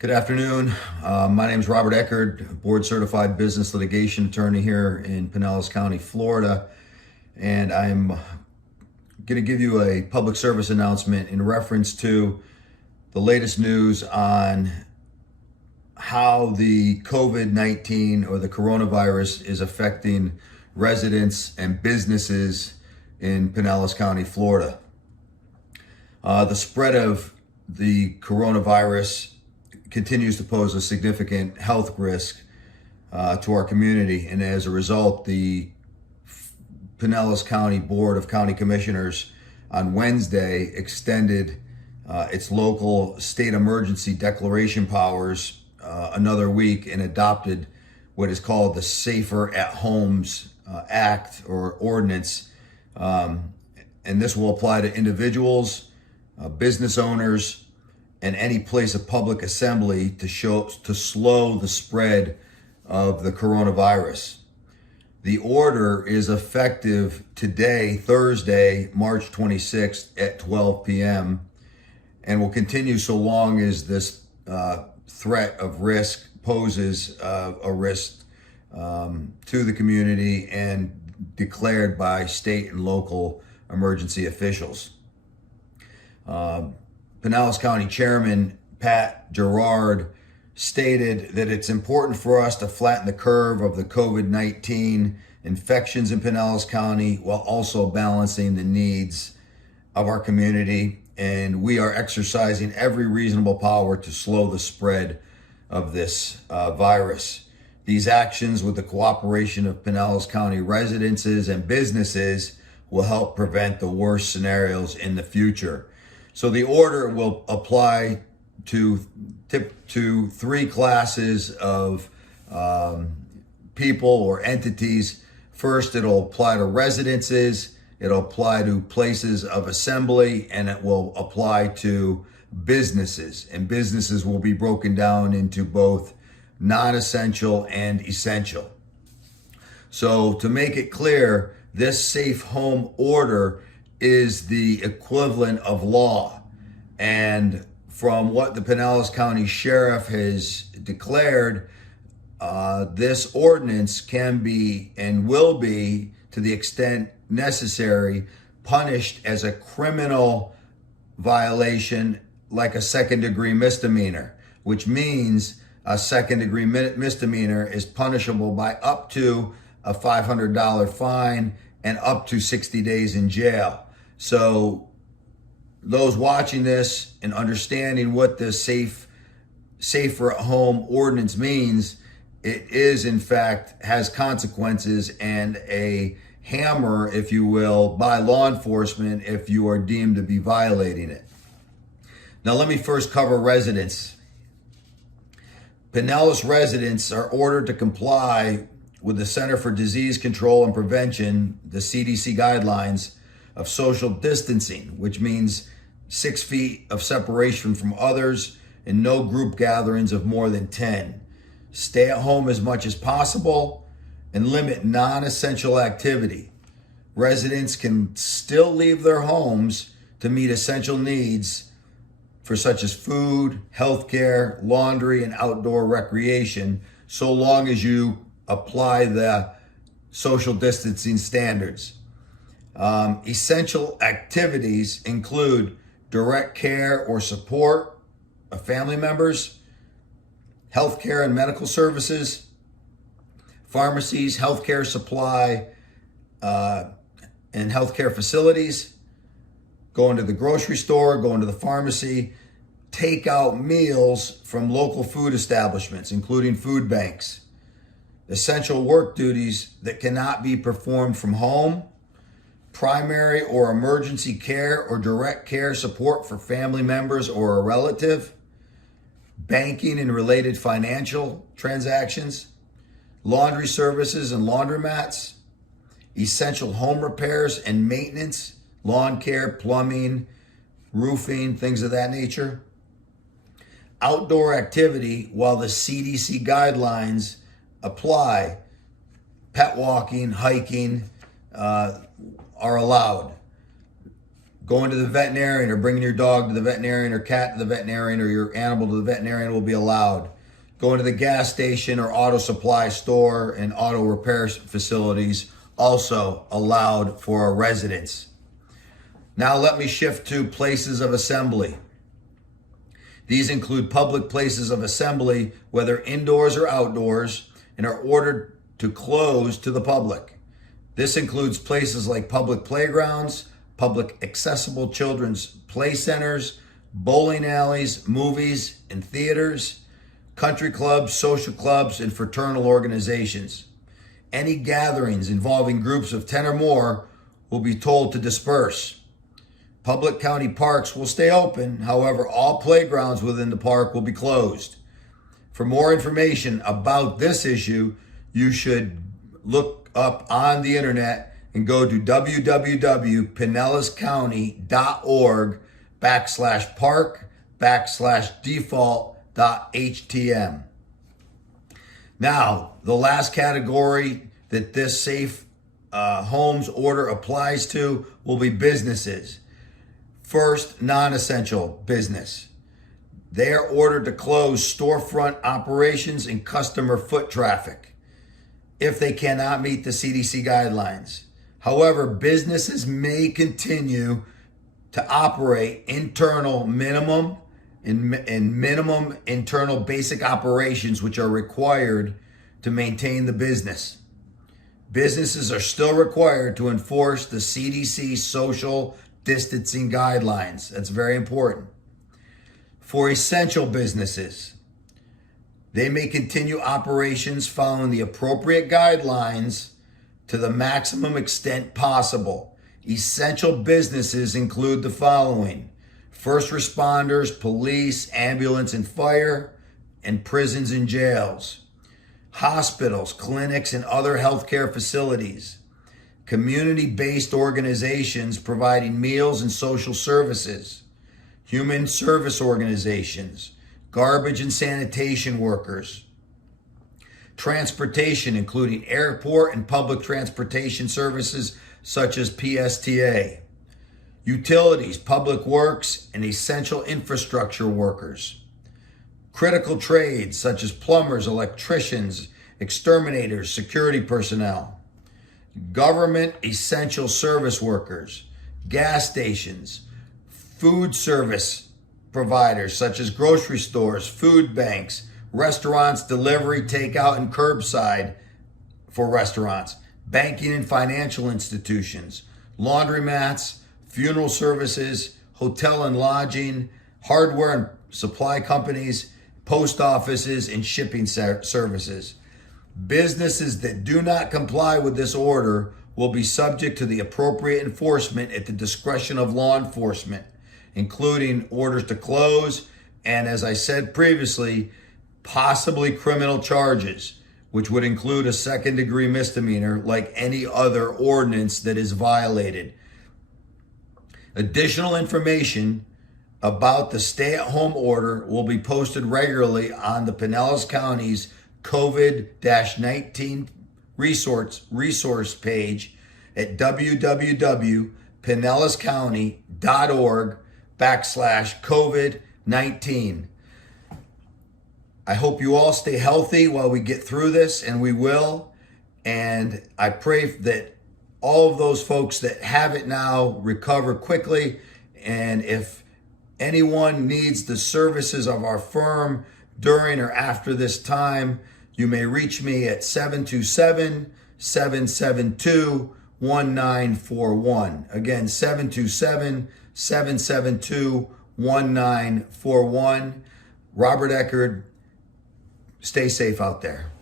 Good afternoon. My name is Robert Eckard, board certified business litigation attorney here in Pinellas County, Florida. And I'm going to give you a public service announcement in reference to the latest news on how the COVID-19 or the coronavirus is affecting residents and businesses in Pinellas County, Florida. The spread of the coronavirus continues to pose a significant health risk to our community. And as a result, the Pinellas County Board of County Commissioners on Wednesday extended its local state emergency declaration powers another week and adopted what is called the Safer at Homes Act or ordinance. And this will apply to individuals, business owners, and any place of public assembly to slow the spread of the coronavirus. The order is effective today, Thursday, March 26th at 12 p.m. and will continue so long as this threat of risk poses a risk to the community and declared by state and local emergency officials. Pinellas County Chairman Pat Gerard stated that it's important for us to flatten the curve of the COVID-19 infections in Pinellas County while also balancing the needs of our community. And we are exercising every reasonable power to slow the spread of this virus. These actions, with the cooperation of Pinellas County residences and businesses, will help prevent the worst scenarios in the future. So the order will apply to three classes of people or entities. First, it'll apply to residences, it'll apply to places of assembly, and it will apply to businesses. And businesses will be broken down into both non-essential and essential. So to make it clear, this safe home order is the equivalent of law. And from what the Pinellas County Sheriff has declared, this ordinance can be and will be, to the extent necessary, punished as a criminal violation like a second-degree misdemeanor, which means a second-degree misdemeanor is punishable by up to a $500 fine and up to 60 days in jail. So those watching this and understanding what this safer at home ordinance means, it is in fact has consequences and a hammer, if you will, by law enforcement if you are deemed to be violating it. Now let me first cover residents. Pinellas residents are ordered to comply with the Center for Disease Control and Prevention, the CDC guidelines of social distancing, which means 6 feet of separation from others and no group gatherings of more than 10. Stay at home as much as possible and limit non-essential activity. Residents can still leave their homes to meet essential needs for such as food, healthcare, laundry, and outdoor recreation, so long as you apply the social distancing standards. Essential activities include direct care or support of family members, healthcare and medical services, pharmacies, healthcare supply, and healthcare facilities, going to the grocery store, going to the pharmacy, take out meals from local food establishments, including food banks, essential work duties that cannot be performed from home, primary or emergency care or direct care support for family members or a relative, banking and related financial transactions, laundry services and laundromats, essential home repairs and maintenance, lawn care, plumbing, roofing, things of that nature. Outdoor activity, while the CDC guidelines apply, pet walking, hiking are allowed. Going to the veterinarian or bringing your dog to the veterinarian or cat to the veterinarian or your animal to the veterinarian will be allowed. Going to the gas station or auto supply store and auto repair facilities also allowed for our residents. Now let me shift to places of assembly. These include public places of assembly, whether indoors or outdoors, and are ordered to close to the public. This includes places like public playgrounds, public accessible children's play centers, bowling alleys, movies and theaters, country clubs, social clubs, and fraternal organizations. Any gatherings involving groups of 10 or more will be told to disperse. Public county parks will stay open. However, all playgrounds within the park will be closed. For more information about this issue, you should look up on the internet and go to www.pinellascounty.org/park/default.htm. Now, the last category that this safe homes order applies to will be businesses. First, non-essential business. They are ordered to close storefront operations and customer foot traffic if they cannot meet the CDC guidelines. However, businesses may continue to operate internal minimum and minimum internal basic operations, which are required to maintain the business. Businesses are still required to enforce the CDC social distancing guidelines. That's very important. For essential businesses, they may continue operations following the appropriate guidelines to the maximum extent possible. Essential businesses include the following: first responders, police, ambulance and fire, and prisons and jails, hospitals, clinics, and other healthcare facilities, community-based organizations providing meals and social services, human service organizations, garbage and sanitation workers, transportation, including airport and public transportation services such as PSTA, utilities, public works, and essential infrastructure workers, critical trades such as plumbers, electricians, exterminators, security personnel, government essential service workers, gas stations, food service providers such as grocery stores, food banks, restaurants, delivery, takeout, and curbside for restaurants, banking and financial institutions, laundromats, funeral services, hotel and lodging, hardware and supply companies, post offices, and shipping services. Businesses that do not comply with this order will be subject to the appropriate enforcement at the discretion of law enforcement, including orders to close and, as I said previously, possibly criminal charges, which would include a second-degree misdemeanor like any other ordinance that is violated. Additional information about the stay-at-home order will be posted regularly on the Pinellas County's COVID-19 resource page at www.pinellascounty.org/COVID-19. I hope you all stay healthy while we get through this, and we will. And I pray that all of those folks that have it now recover quickly. And if anyone needs the services of our firm during or after this time, you may reach me at 727-772-1941. Again, 727-772-1941. Robert Eckard. Stay safe out there.